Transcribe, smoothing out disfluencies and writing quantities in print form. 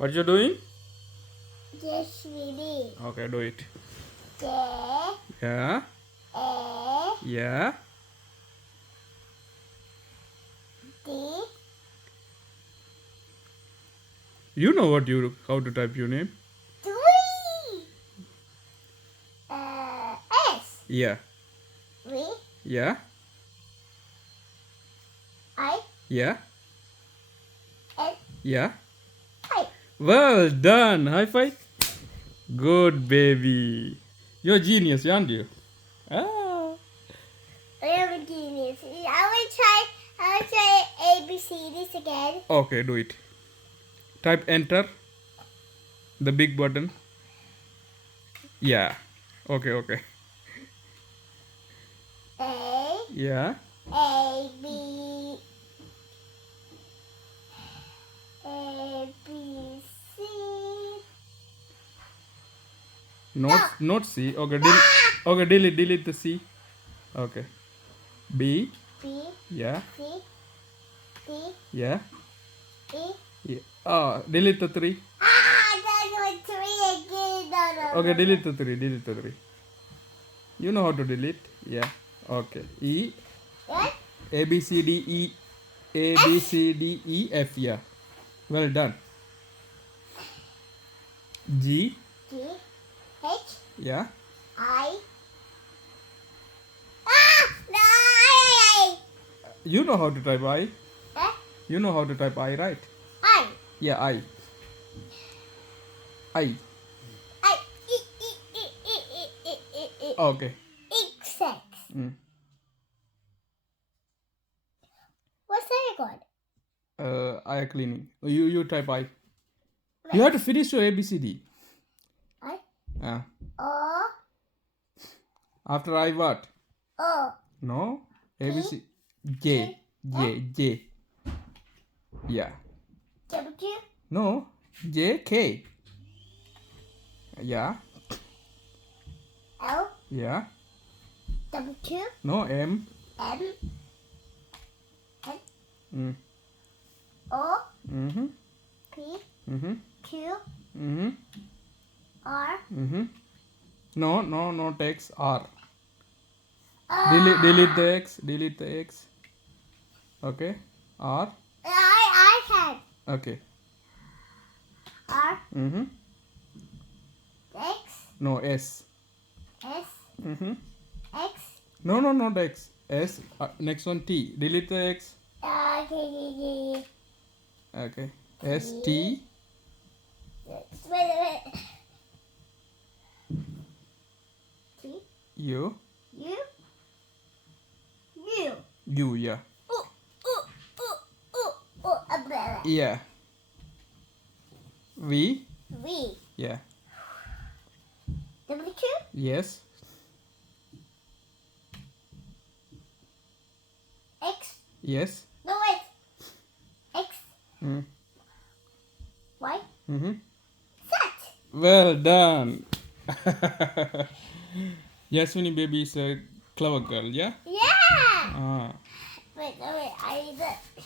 What you doing? Just reading. Okay, do it. J Yeah. A Yeah. D You know how to type your name? 3 S Yeah. V Yeah. I Yeah. N Yeah. I. Well done. High five. Good baby. You're a genius, aren't you? Ah. I am a genius. I will try ABCDs again. Okay, do it. Type enter. The big button. Yeah. Okay, okay. A Yeah. B A B C. Not C. Okay, delete the C. Okay. B. B Yeah. C D Yeah. E. Yeah. Oh, delete the 3. That was 3 again. No. Okay, delete the 3. Delete the 3. You know how to delete? Yeah. Okay. E. What? A B C D E. A B C D E F. Yeah. Well done. G. G H Yeah. I. No! You know how to type I. Eh? You know how to type I, right? I. Yeah, I. I. I. Okay. X. Mm. What's that called? I cleaning. You type I. You have to finish your ABCD. I. Ah. O. After I what? O. No. ABC. J. J. Yeah. W. No. J. K. Yeah. L. Yeah. W. No. M. M. N. Mm. O. Mm-hmm. P. Mm-hmm. Q. Mm-hmm. R. Mm-hmm. No text. R. Delete the X. Delete the X. Okay. R. I had Okay. R. Mm-hmm. X. No S. S. Mm-hmm. X. No, not X. S. Next one T. Delete the X. Okay. Okay. S T. Wait. T. U. U. U. U. Yeah. Umbrella. Yeah. V. V. Yeah. W. Yes. X. Yes. No, wait. X. Mm. Y. Mm-hmm. Z. Well done. Yasmini baby is a clever girl, yeah? Yeah. Ah. Wait. I need it.